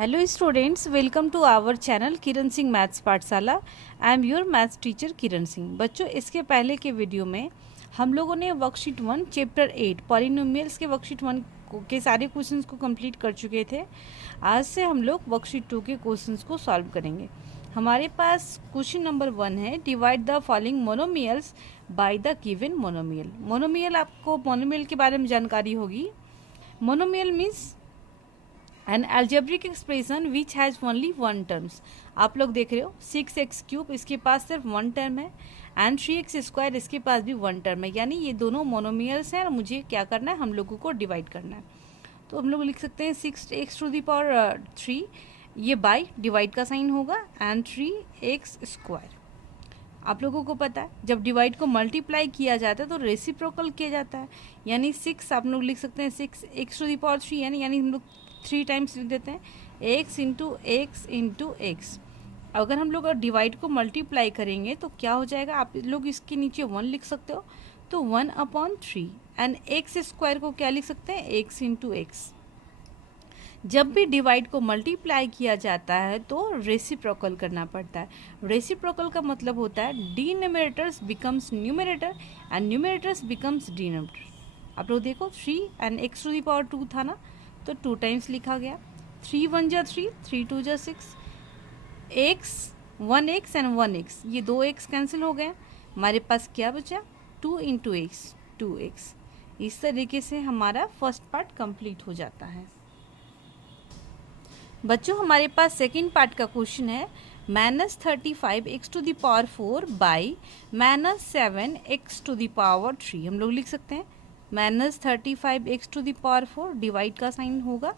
Hello students, welcome to our channel Kiran Singh maths Pathshala. I am your maths teacher Kiran Singh. बच्चों, इसके पहले के वीडियो में हम लोगों ने वर्कशीट 1 चैप्टर 8 पॉलिनोमियल्स के वर्कशीट 1 के सारे क्वेश्चंस को कंप्लीट कर चुके थे। आज से हम लोग वर्कशीट 2 के क्वेश्चंस को सॉल्व करेंगे। हमारे पास क्वेश्चन नंबर 1 है, divide the following monomials by the given monomial. Monomial, आपको मोनोमियल के बारे में जानकारी होगी। Monomial means an algebraic expression which has only one terms. आप लोग देख रहे हो 6x क्यूब, इसके पास सिर्फ वन टर्म है, एंड 3x स्क्वायर, इसके पास भी वन टर्म है। यानी ये दोनों मोनोमियल्स हैं और मुझे क्या करना है, हम लोगों को डिवाइड करना है। तो हम लोग लिख सकते हैं 6x टू द पावर 3, ये बाई डिवाइड का साइन होगा, एंड 3x स्क्वायर। आप लोगों को पता है जब डिवाइड को मल्टीप्लाई किया जाता है तो रेसिप्रोकल किया जाता है। यानी 6 आप लोग लिख सकते हैं 6x टू द पावर 3, यानी हम लोग 3 टाइम्स लिख देते हैं x into x into x. अगर हम लोग डिवाइड को मल्टीप्लाई करेंगे तो क्या हो जाएगा, आप लोग इसके नीचे 1 लिख सकते हो, तो 1/3। एंड एक्स स्क्वायर को क्या लिख सकते हैं, x इंटू एक्स। जब भी डिवाइड को मल्टीप्लाई किया जाता है तो रेसिप्रोकल करना पड़ता है। रेसिप्रोकल का मतलब होता है denominators becomes numerator and numerators becomes denominator. आप लोग देखो 3 and x to the power 2 था ना, तो 2 टाइम्स लिखा गया। 3 1 जा 3, 3 2 जा 6, x 1x एंड 1x, ये 2x कैंसिल हो गए। हमारे पास क्या बचा, 2 इंटू एक्स, 2x। इस तरीके से हमारा फर्स्ट पार्ट कंप्लीट हो जाता है। बच्चों, हमारे पास सेकंड पार्ट का क्वेश्चन है, -35x to the power 4 by -7x to the power 3। हम लोग लिख सकते हैं -35x to the power 4, divide का साइन होगा,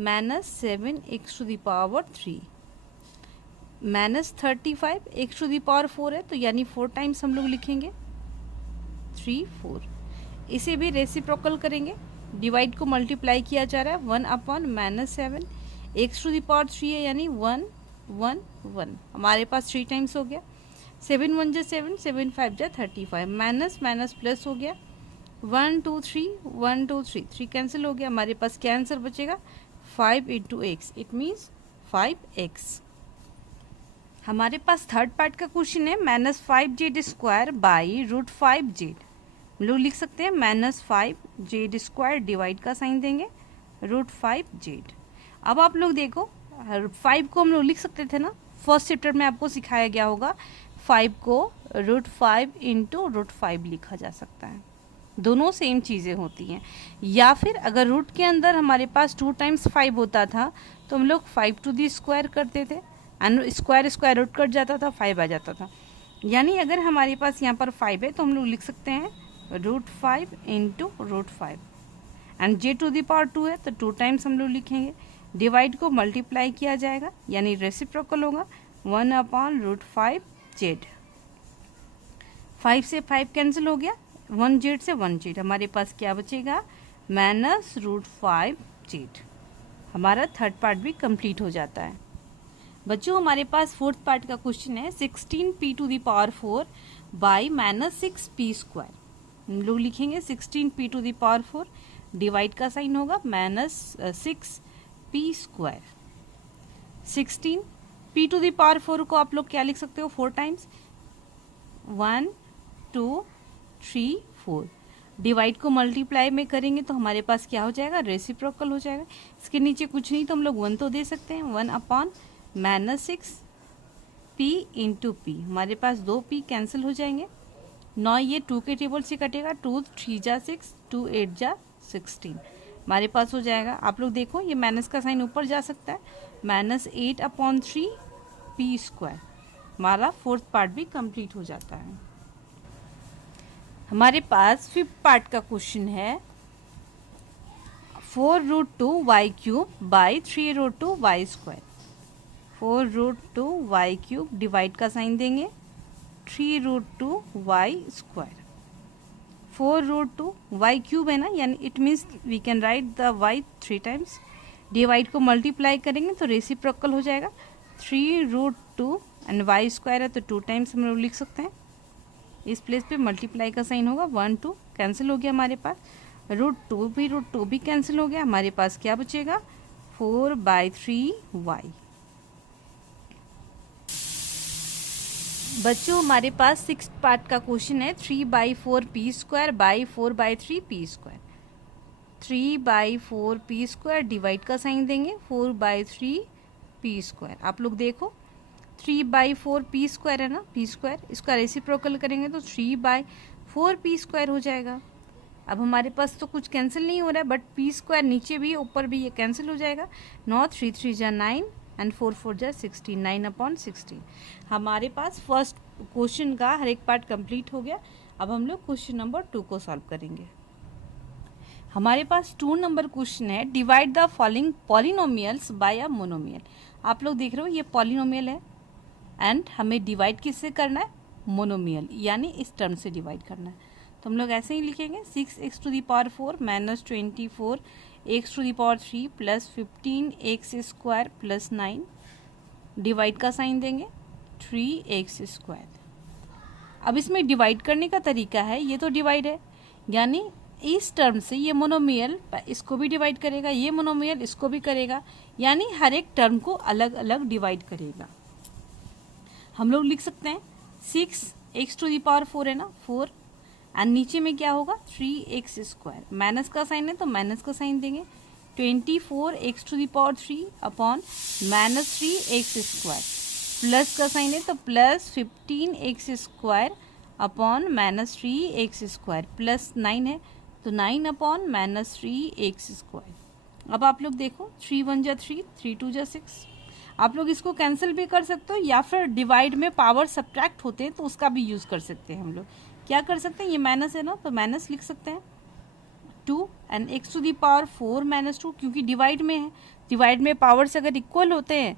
-7x to the power 3। -35x to the power 4 है, तो यानी 4 टाइम्स हम लोग लिखेंगे, 3 4। इसे भी रेसिप्रोकल करेंगे, डिवाइड को मल्टीप्लाई किया जा रहा है, 1/-7, x टू द पावर 3 है, यानी 1 1 1। हमारे पास 3 टाइम्स हो गया, 7 1 जा 7, 7 5 जा 35, माइनस माइनस प्लस हो गया, 1 2 3 1 2 3, 3 कैंसिल हो गया। हमारे पास क्या आंसर बचेगा, 5 into x, it means 5x। हमारे पास थर्ड पार्ट का क्वेश्चन है, -5z स्क्वायर बाई √5z। हम लोग लिख सकते हैं -5z स्क्वायर, डिवाइड का साइन देंगे, √5z। अब आप लोग देखो 5 को हम लोग लिख सकते थे ना, फर्स्ट चैप्टर में आपको सिखाया गया होगा, 5 को √5 इंटू √5 लिखा जा सकता है। दोनों सेम चीज़ें होती हैं। या फिर अगर रूट के अंदर हमारे पास 2 टाइम्स 5 होता था तो हम लोग 5 टू दी स्क्वायर करते थे, and square square root cut जाता था, 5 आ जाता था। यानी अगर हमारे पास यहाँ पर 5 है तो हम लोग लिख सकते हैं √5 into √5, and j to the power 2 है तो 2 टाइम्स हम लोग लिखेंगे, डिवाइड को मल्टीप्लाई किया जाएगा, यानी रेसिप्रोकल होगा, 1/√5z। 5 से 5 कैंसिल हो गया, 1z से 1z, हमारे पास क्या बचेगा, -√5z। हमारा थर्ड पार्ट भी कंप्लीट हो जाता है। बच्चों, हमारे पास फोर्थ पार्ट का क्वेश्चन है, 16p to the power 4 by -6p square. हम लोग लिखेंगे 16p to the power 4, divide का साइन होगा, -6p square. 16p to the power 4 को आप लोग क्या लिख सकते हो, 4 टाइम्स, 1 2 3 4। डिवाइड को मल्टीप्लाई में करेंगे तो हमारे पास क्या हो जाएगा, रेसिप्रोकल हो जाएगा। इसके नीचे कुछ नहीं तो हम लोग 1 तो दे सकते हैं, 1/-6p इंटू p। हमारे पास 2p कैंसिल हो जाएंगे, 9 ये 2 के टेबल से कटेगा, 2 3 जा 6, 2 8 जा 16, हमारे पास हो जाएगा। आप लोग देखो ये माइनस का साइन ऊपर जा सकता है, -8/3p स्क्वायर। हमारा फोर्थ पार्ट भी कंप्लीट हो जाता है। हमारे पास फिफ्थ पार्ट का क्वेश्चन है, 4√2y³ by 3√2y square. 4√2y³ divide का साइन देंगे, 3√2y स्क्वायर। 4√2y³ है ना, यानी it means we can write the y 3 times. Divide को मल्टीप्लाई करेंगे तो रेसिप्रोकल हो जाएगा, 3√2 एंड y स्क्वायर है तो 2 टाइम्स हम लोग लिख सकते हैं। इस प्लेस पे मल्टीप्लाई का साइन होगा, 1 2 कैंसिल हो गया, हमारे पास √2 भी कैंसिल हो गया। हमारे पास क्या बचेगा, 4/3y। बच्चों हमारे पास 6th पार्ट का क्वेश्चन है 3/4p² by 4/3p²। 3/4p² divide का साइन देंगे 4/3p²। आप लोग देखो 3/4p² है ना, p², इसका रेसिप्रोकल करेंगे तो 3/4p² हो जाएगा। अब हमारे पास तो कुछ कैंसिल नहीं हो रहा है, बट p² नीचे भी ऊपर भी ये कैंसिल हो जाएगा। 9 3 3 जा 9 एंड 4 4 जा 16, 9/16। हमारे पास फर्स्ट क्वेश्चन का हर एक पार्ट कंप्लीट हो गया। अब हम लोग क्वेश्चन नंबर 2 को सॉल्व करेंगे। हमारे पास 2 नंबर क्वेश्चन है, divide the following polynomials by a monomial. आप लोग देख रहे हो ये पॉलिनोमियल है एंड हमें डिवाइड किससे करना है, मोनोमियल, यानी इस टर्म से डिवाइड करना है। तो हम लोग ऐसे ही लिखेंगे 6x⁴ minus 24x⁴ plus 15x² plus 9, divide का साइन देंगे 3x²। अब इसमें डिवाइड करने का तरीका है, ये तो डिवाइड है, यानी इस टर्म से ये मोनोमियल इसको भी डिवाइड करेगा, ये मोनोमियल इसको भी करेगा, यानी हर एक टर्म को अलग अलग डिवाइड करेगा। हम लोग लिख सकते हैं 6x⁴ है ना 4, एंड नीचे में क्या होगा 3x², माइनस का साइन है तो माइनस का साइन देंगे 24x⁴ upon minus 3x², plus का साइन है तो plus 15x² upon minus 3x², plus 9 है तो 9 अपॉन माइनस 3x²। अब आप लोग देखो 3 1 जा 3, 3 2 जा 6। आप लोग इसको कैंसिल भी कर सकते हो, या फिर डिवाइड में पावर सब्ट्रैक्ट होते हैं तो उसका भी यूज़ कर सकते हैं। हम लोग क्या कर सकते हैं, ये माइनस है ना तो माइनस लिख सकते हैं 2 एंड x⁴ माइनस 2, क्योंकि डिवाइड में है, डिवाइड में पावर्स अगर इक्वल होते हैं,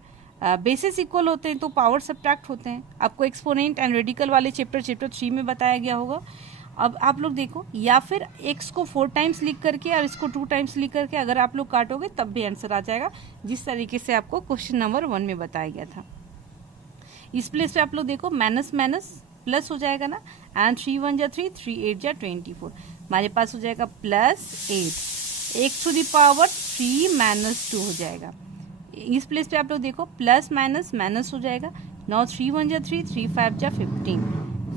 बेसिस इक्वल होते हैं तो पावर सब्ट्रैक्ट होते हैं। आपको एक्सपोनेंट एंड रेडिकल वाले चैप्टर 3 में बताया गया होगा। अब आप लोग देखो, या फिर x को 4 टाइम्स लिख करके और इसको 2 टाइम्स लिख करके अगर आप लोग काटोगे तब भी आंसर आ जाएगा, जिस तरीके से आपको क्वेश्चन नंबर 1 में बताया गया था। इस प्लेस पे आप लोग देखो माइनस माइनस प्लस हो जाएगा ना, एंड 3 1 जा 3, 3 8 जा 24, हमारे पास हो जाएगा प्लस 8, x⁴ माइनस 2 हो जाएगा। इस प्लेस पे आप लोग देखो प्लस माइनस माइनस हो जाएगा। नाउ 3 1 जा 3, 3 5 जा 15,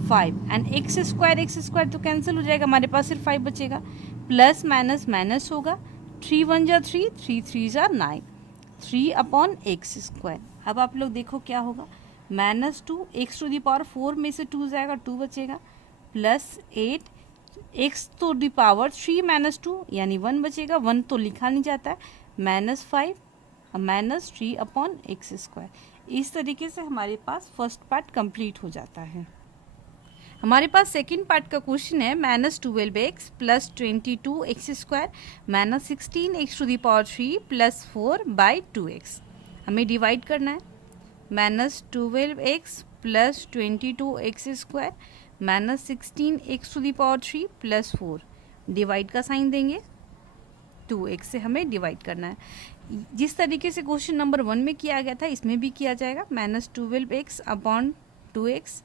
5 एंड x² तो कैंसिल हो जाएगा, हमारे पास सिर्फ 5 बचेगा। प्लस माइनस माइनस होगा, 3 1 जा 3, 3 3 जा 9, 3 अपॉन x²। अब आप लोग देखो क्या होगा, माइनस 2, x⁴ में से 2 जाएगा, 2 बचेगा, प्लस 8 x⁴ माइनस 2 यानी 1 बचेगा, 1 तो लिखा नहीं जाता है, माइनस 5 माइनस 3 अपॉन x²। इस तरीके से हमारे पास फर्स्ट पार्ट कंप्लीट हो जाता है। हमारे पास सेकंड पार्ट का क्वेश्चन है minus 12x plus 22x² minus 16x⁴ plus 4/2x। हमें डिवाइड करना है, minus 12x plus 22x² minus 16x⁴ plus 4, divide का साइन देंगे 2x से हमें डिवाइड करना है। जिस तरीके से क्वेश्चन नंबर 1 में किया गया था इसमें भी किया जाएगा, minus 12x upon 2x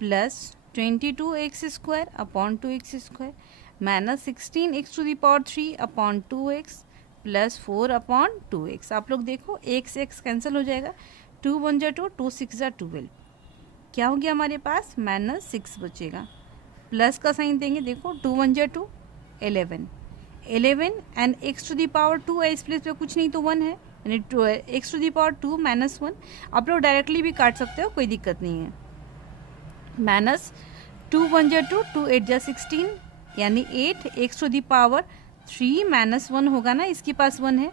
plus 22x² upon 2x² minus 16x⁴ upon 2x plus 4 upon 2x। आप लोग देखो x कैंसिल हो जाएगा, 2 1 जा 2, 2 6 जा 12, क्या हो गया हमारे पास माइनस 6 बचेगा। प्लस का साइन देंगे, देखो 2 1 जा 2, 11 एंड x⁴ है, इस प्लेस पे कुछ नहीं तो 1 है, यानी x⁴ माइनस 1। आप लोग डायरेक्टली भी काट सकते हो, कोई दिक्कत नहीं है। माइनस 2 1 जा 2, 2 8 जा 16 यानी 8, x⁴ माइनस 1 होगा ना, इसके पास 1 है,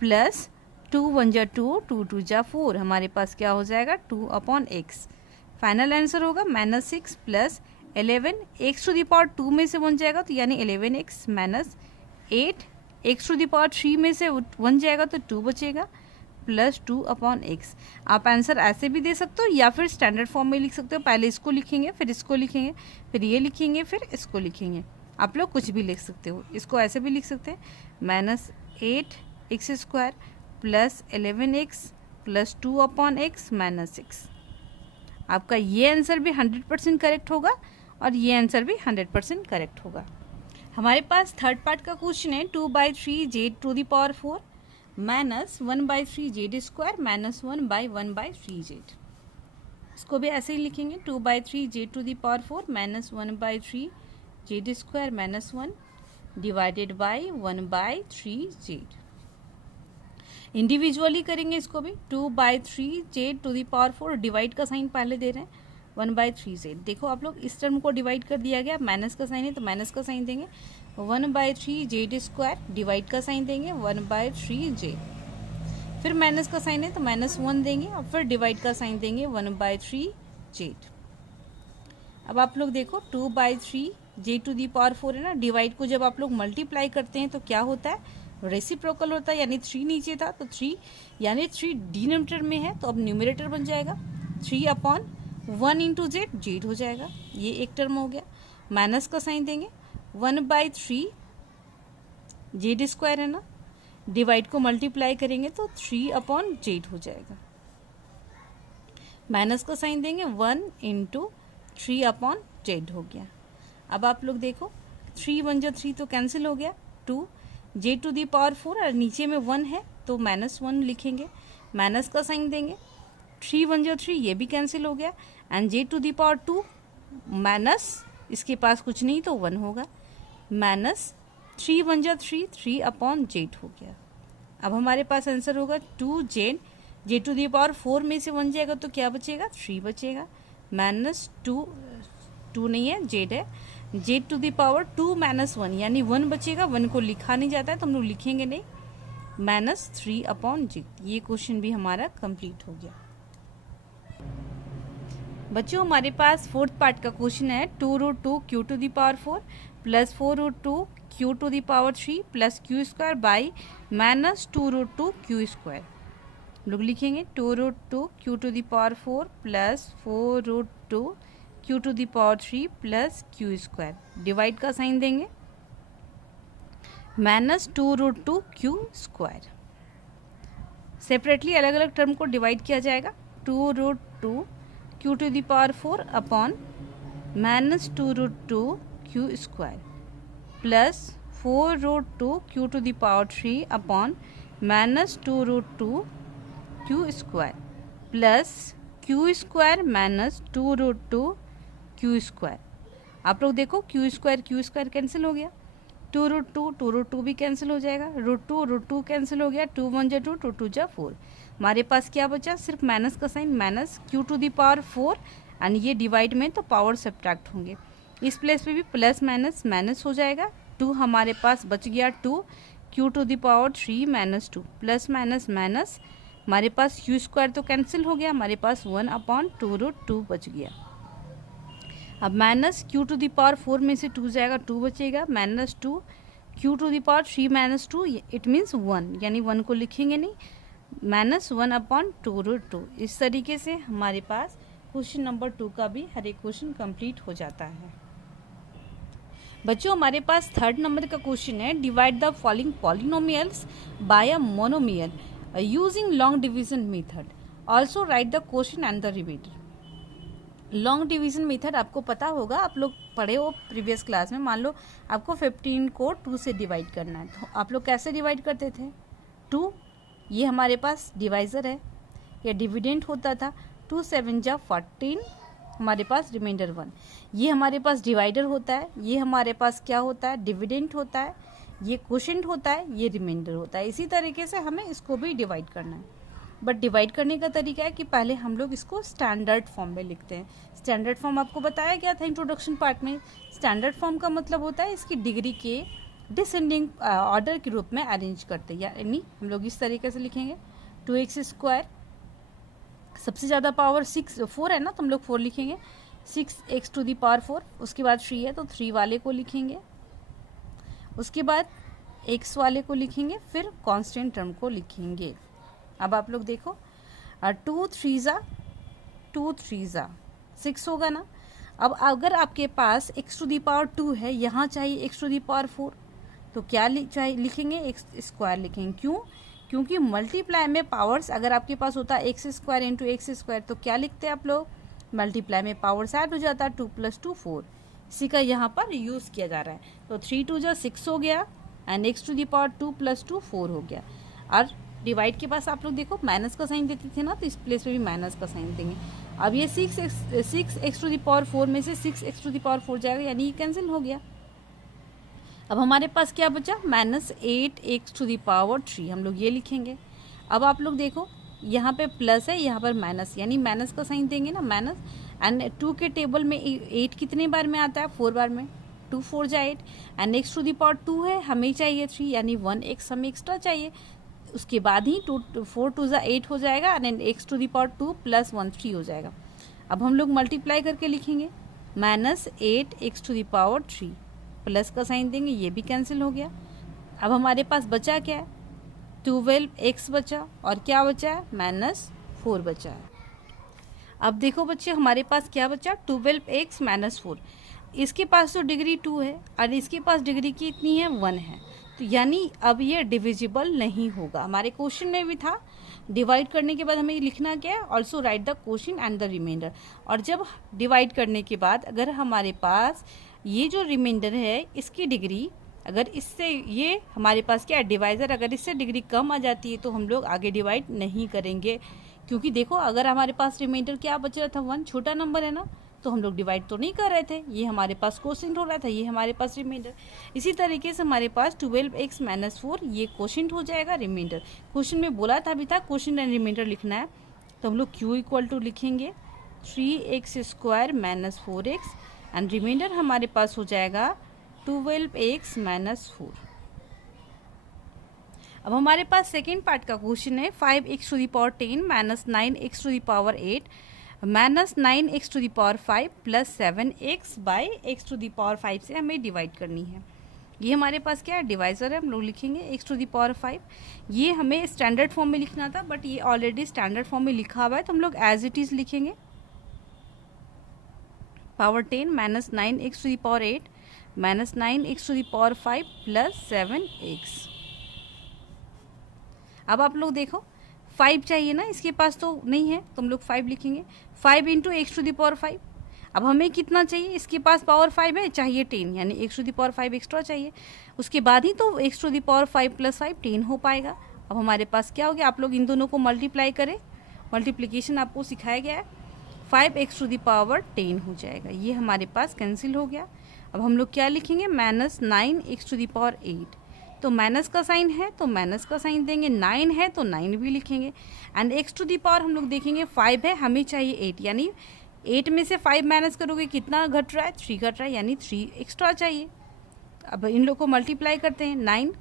प्लस 2 1 जा 2, 2 2 जा 4, हमारे पास क्या हो जाएगा 2 अपॉन x। फाइनल आंसर होगा माइनस 6 प्लस 11, x⁴ में से 1 जाएगा तो यानी 11x माइनस 8, x⁴ में से 1 जाएगा तो 2 बचेगा, प्लस 2 अपॉन x। आप आंसर ऐसे भी दे सकते हो या फिर स्टैंडर्ड फॉर्म में लिख सकते हो, पहले इसको लिखेंगे फिर इसको लिखेंगे फिर ये लिखेंगे फिर इसको लिखेंगे, आप लोग कुछ भी लिख सकते हो। इसको ऐसे भी लिख सकते हैं, minus 8x² plus 11x plus 2 upon x minus 6। आपका ये आंसर भी 100% करेक्ट होगा और ये आंसर भी 100% करेक्ट होगा। हमारे पास थर्ड पार्ट का क्वेश्चन है 2/3 z⁴ minus 1/3 z square minus 1/1/3 z. इसको भी ऐसे ही लिखेंगे 2/3 z to the power 4 minus 1/3 z square minus 1 divided by 1/3 z. Individually करेंगे इसको भी 2/3 z to the power 4, divide का साइन पहले दे रहे हैं 1/3 जेड। देखो आप लोग इस टर्म को डिवाइड कर दिया गया, माइनस का साइन है तो माइनस का साइन देंगे 1/3 जेड स्क्वायर, डिवाइड का साइन देंगे 1/3 जेड, फिर माइनस का साइन है तो -1 देंगे और फिर डिवाइड का साइन देंगे 1/3 जेड। अब आप लोग देखो 2/3 जेड टू दी पावर 4 है ना, डिवाइड को जब आप लोग मल्टीप्लाई करते हैं तो क्या होता है, रेसिप्रोकल होता है, यानी 3 नीचे था तो 3 यानी 3 डिनोमिनेटर में है तो अब न्यूमरेटर बन जाएगा 3/1 इंटू जेड, जेड हो जाएगा, ये एक टर्म हो गया। माइनस का साइन देंगे 1/3 जेड स्क्वायर है ना, डिवाइड को मल्टीप्लाई करेंगे तो 3/जेड हो जाएगा, माइनस का साइन देंगे 1 इंटू 3/जेड हो गया। अब आप लोग देखो 3 1 जा 3 तो कैंसिल हो गया, 2 जेड टू दी पावर 4 और नीचे में 1 है तो -1 लिखेंगे, माइनस का साइन देंगे 3 1 जा 3, ये भी कैंसिल हो गया, and z to the power 2 minus इसके पास कुछ नहीं तो 1 होगा, माइनस 3 1 जा 3, 3/जेड हो गया। अब हमारे पास आंसर होगा 2 z, z to the power 4 में से 1 जाएगा तो क्या बचेगा, 3 बचेगा, माइनस 2 नहीं है जेड है, z to the power 2 minus 1 यानी 1 बचेगा, 1 को लिखा नहीं जाता है तो हम लोग लिखेंगे नहीं, -3/जेड। ये क्वेश्चन भी हमारा कंप्लीट हो गया। बच्चों हमारे पास फोर्थ पार्ट का क्वेश्चन है 2√2 q to the power 4 plus 4√2 q to the power 3 plus q square by -2√2 q square. लोग लिखेंगे 2√2 q to the power 4 plus 4√2 q to the power 3 plus q square, divide का sign देंगे -2√2 q square. Separately अलग अलग term को divide किया जाएगा, 2√2 q to the power 4 upon -2√2 q square plus 4√2 q to the power 3 upon -2√2 q square plus q square -2√2 q square. आप लोग देखो क्यू स्क्वायर कैंसिल हो गया, 2√2 भी कैंसिल हो जाएगा, √2 कैंसिल हो गया, 2 1 जा 2, 2 2 जा 4। हमारे पास क्या बचा, सिर्फ माइनस का sign, minus q to the power 4 and ये डिवाइड में तो पावर सब्ट्रैक्ट होंगे, इस प्लेस पे भी प्लस माइनस माइनस हो जाएगा, 2 हमारे पास बच गया 2 q to the power 3 -2 plus minus minus, हमारे पास क्यू स्क्वायर तो कैंसिल हो गया, हमारे पास 1/2√2 बच गया। अब minus q to the power 4 में से 2 जाएगा, 2 बचेगा, -2 q to the power 3 -2 it means 1, यानी 1 को लिखेंगे नहीं, -1/2√2। इस तरीके से हमारे पास क्वेश्चन नंबर 2 का भी हर एक क्वेश्चन कंप्लीट हो जाता है। बच्चों हमारे पास थर्ड नंबर का क्वेश्चन है, divide the following polynomials by a monomial using long division method, also write the question and the reminder. Long division method आपको पता होगा, आप लोग पढ़े हो प्रीवियस क्लास में। मान लो आपको 15 को 2 से डिवाइड करना है तो आप लोग कैसे डिवाइड करते थे, 2 ये हमारे पास डिवाइज़र है या डिविडेंट होता था, 2 7 जा 14 हमारे पास रिमाइंडर 1, ये हमारे पास डिवाइडर होता है, ये हमारे पास क्या होता है, डिविडेंट होता है, ये क्वोशिएंट होता है, ये रिमाइंडर होता है। इसी तरीके से हमें इसको भी डिवाइड करना है, बट डिवाइड करने का तरीका है कि पहले हम लोग इसको स्टैंडर्ड फॉर्म में लिखते हैं। स्टैंडर्ड फॉर्म आपको बताया गया था इंट्रोडक्शन पार्ट में। स्टैंडर्ड फॉर्म का मतलब होता है इसकी डिग्री के डिसेंडिंग ऑर्डर के रूप में अरेंज करते हैं, यानी हम लोग इस तरीके से लिखेंगे 2x², सबसे ज़्यादा पावर 4 है ना तो हम लोग 4 लिखेंगे, 6x टू दी पावर 4, उसके बाद 3 है तो 3 वाले को लिखेंगे, उसके बाद x वाले को लिखेंगे, फिर कांस्टेंट टर्म को लिखेंगे। अब आप लोग देखो 2 3 जा 6 होगा ना। अब अगर आपके पास x टू दी पावर 2 है, यहाँ चाहिए x टू दी पावर 4, तो क्या लिखेंगे, x² लिखेंगे। क्यों, क्योंकि मल्टीप्लाई में पावर्स अगर आपके पास होता है x² इंटू x² तो क्या लिखते हैं आप लोग, मल्टीप्लाई में पावर्स ऐड हो जाता है, 2 + 2 4, इसी का यहाँ पर यूज़ किया जा रहा है। तो 3 2 जा 6 हो गया and x to the power 2 + 2 4 हो गया। और डिवाइड के पास आप लोग देखो माइनस का साइन देते थे ना, तो इस प्लेस पे भी माइनस का साइन देंगे। अब ये 6x⁴ में से 6x⁴ जाएगा, यानी ये कैंसिल हो गया। अब हमारे पास क्या बचा, -8x⁴ हम लोग ये लिखेंगे। अब आप लोग देखो यहाँ पे प्लस है, यहाँ पर माइनस, यानी माइनस का साइन देंगे ना, माइनस। एंड 2 के टेबल में 8 कितने बार में आता है, 4 बार में, 2 4 जा 8। एंड x⁴ है, हमें चाहिए 3, यानी 1x हमें एक्स्ट्रा चाहिए। उसके बाद ही 4 2 जा 8 हो जाएगा, एंड x⁴ + 1 3 हो जाएगा। अब हम लोग मल्टीप्लाई करके लिखेंगे, -8x⁴ प्लस का साइन देंगे, ये भी कैंसिल हो गया। अब हमारे पास बचा क्या है, 12x बचा, और क्या बचा है, -4 बचा है। अब देखो बच्चे हमारे पास क्या बचा, 12x -4। इसके पास तो डिग्री 2 है और इसके पास डिग्री कितनी है, 1 है, तो यानी अब ये डिविजिबल नहीं होगा। हमारे क्वेश्चन में भी था डिवाइड करने के बाद हमें लिखना क्या है, also write the question and the reminder. और जब डिवाइड करने के बाद अगर हमारे पास ये जो रिमाइंडर है इसकी डिग्री, अगर इससे ये हमारे पास क्या है डिवाइज़र, अगर इससे डिग्री कम आ जाती है तो हम लोग आगे डिवाइड नहीं करेंगे। क्योंकि देखो अगर हमारे पास रिमाइंडर क्या बच रहा था, 1, छोटा नंबर है ना, तो हम लोग डिवाइड तो नहीं कर रहे थे, ये हमारे पास क्वोशिएंट हो रहा था, ये हमारे पास रिमाइंडर। इसी तरीके से हमारे पास 12x -4 ये क्वोशिएंट हो जाएगा, रिमाइंडर। क्वेश्चन में बोला था भी था क्वोशिएंट एंड रिमाइंडर लिखना है, तो हम लोग q = लिखेंगे 3x² -4x, एंड रिमाइंडर हमारे पास हो जाएगा 12x -4। अब हमारे पास सेकेंड पार्ट का क्वेश्चन है 5x⁻10 -9x⁸ -9x⁵ plus 7x/x⁵ से हमें डिवाइड करनी है। ये हमारे पास क्या है, डिवाइज़र है, हम लोग लिखेंगे x⁵। ये हमें स्टैंडर्ड फॉर्म में लिखना था, बट ये ऑलरेडी स्टैंडर्ड फॉर्म में लिखा हुआ है, तो हम लोग एज इट इज़ लिखेंगे। Power 10 -9x⁸ -9x⁵ plus 7x। अब आप लोग देखो 5 चाहिए ना, इसके पास तो नहीं है, तो हम लोग 5 लिखेंगे। 5 × x⁵। अब हमें कितना चाहिए, इसके पास पावर 5 है, चाहिए 10, यानी x⁵ एक्स्ट्रा चाहिए। उसके बाद ही तो x⁵ + 5 10 हो पाएगा। अब हमारे पास क्या हो गया, आप लोग इन दोनों को मल्टीप्लाई करें, मल्टीप्लिकेशन आपको सिखाया गया है, 5x⁻10 हो जाएगा। ये हमारे पास कैंसिल हो गया। अब हम लोग क्या लिखेंगे, -9x⁸। तो माइनस का साइन है तो माइनस का साइन देंगे, 9 है तो 9 भी लिखेंगे। एंड x⁴ हम लोग देखेंगे 5 है, हमें चाहिए 8, यानी 8 में से 5 माइनस करोगे कितना घट रहा है, 3 घट रहा है, यानी 3 एक्स्ट्रा चाहिए। अब इन लोग को मल्टीप्लाई करते हैं, 9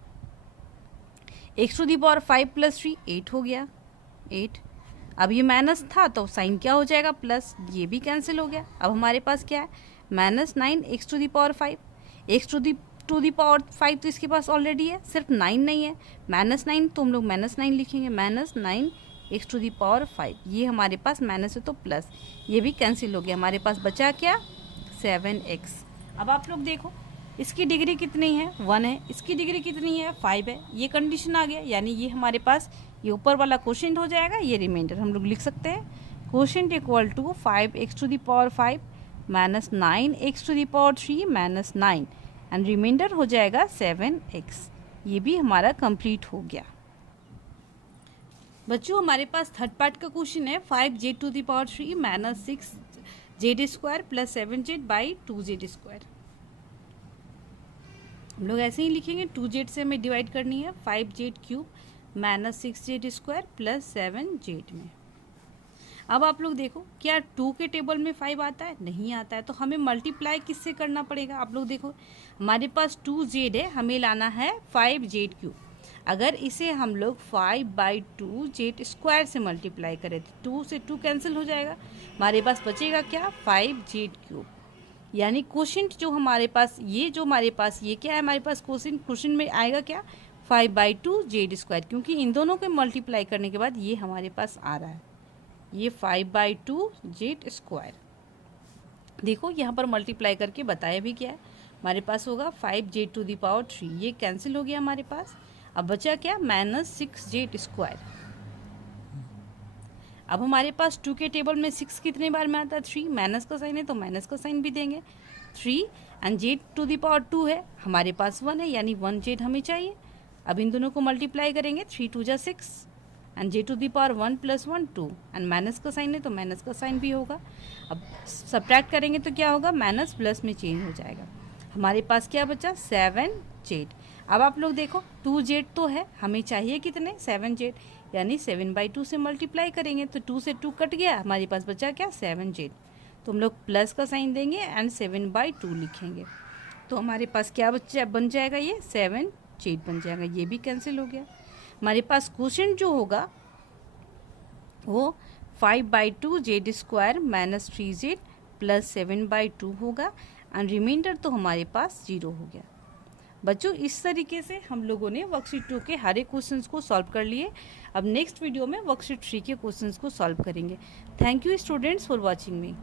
x⁵ 5 + 3 8 हो गया, 8। अब ये माइनस था तो साइन क्या हो जाएगा, प्लस, ये भी कैंसिल हो गया। अब हमारे पास क्या है, -9 x⁵ 5, x⁵ तो इसके पास ऑलरेडी है, सिर्फ 9 नहीं है, -9 तो हम लोग -9 लिखेंगे, -9 x⁵ 5। ये हमारे पास माइनस है तो प्लस, ये भी कैंसिल हो गया। हमारे पास बचा क्या, 7x। अब आप लोग देखो इसकी डिग्री कितनी है, 1 है, इसकी डिग्री कितनी है, 5 है। ये कंडीशन आ गया, यानी ये हमारे पास ये ऊपर वाला क्वोशिएंट हो जाएगा, ये रिमाइंडर हम लोग लिख सकते हैं। Quotient = 5x⁵ 5 -9x⁵ -9, and reminder हो जाएगा 7x। ये भी हमारा कंप्लीट हो गया। बच्चों हमारे पास थर्ड पार्ट का क्वेश्चन है 5z⁻³ -6z² प्लस 7z/2z²। हम लोग ऐसे ही लिखेंगे, 2z से हमें डिवाइड करनी है, 5z³ -6z² प्लस 7z में। अब आप लोग देखो क्या 2 के टेबल में 5 आता है, नहीं आता है, तो हमें मल्टीप्लाई किससे करना पड़ेगा। आप लोग देखो हमारे पास 2z है, हमें लाना है 5z³। अगर इसे हम लोग 5/2z² से मल्टीप्लाई करें तो 2 से 2 कैंसिल हो जाएगा, हमारे पास बचेगा क्या, 5z³। यानी क्वोशिएंट जो हमारे पास ये क्या है, हमारे पास क्वोशिएंट में आएगा क्या, 5/2z², क्योंकि इन दोनों के मल्टीप्लाई करने के बाद ये हमारे पास आ रहा है, ये 5/2z²। देखो यहाँ पर मल्टीप्लाई करके बताया भी क्या है, हमारे पास होगा 5z⁻3, ये कैंसिल हो गया हमारे पास। अब बचा क्या, -6z²। अब हमारे पास 2 के टेबल में 6 कितने बार में आता है, 3, माइनस का साइन है तो माइनस का साइन भी देंगे, 3, एंड z⁻2 है, हमारे पास 1 है, यानी 1z हमें चाहिए। अब इन दोनों को मल्टीप्लाई करेंगे, 3 2 जा 6 and j to the power 1 + 1 2 and minus का साइन है तो माइनस का साइन भी होगा। अब सब्ट्रैक्ट करेंगे तो क्या होगा, माइनस प्लस में चेंज हो जाएगा। हमारे पास क्या बचा, 7 जेड। अब आप लोग देखो 2 जेड तो है, हमें चाहिए कितने, 7 जेड, यानी 7/2 से मल्टीप्लाई करेंगे तो 2 से 2 कट गया, हमारे पास बचा क्या, 7 जेड। तो हम लोग प्लस का साइन देंगे एंड 7/2 लिखेंगे, तो हमारे पास क्या बन जाएगा, ये 7 जेड बन जाएगा। ये भी कैंसिल हो गया। हमारे पास क्वोशिएंट जो होगा वो 5/2 Z square minus 3 Z plus 7/2 होगा एंड रिमाइंडर तो हमारे पास 0 हो गया। बच्चों इस तरीके से हम लोगों ने वर्कशीट 2 के हर एक क्वेश्चंस को सॉल्व कर लिए। अब नेक्स्ट वीडियो में वर्कशीट 3 के क्वेश्चंस को सॉल्व करेंगे। Thank you students for watching me.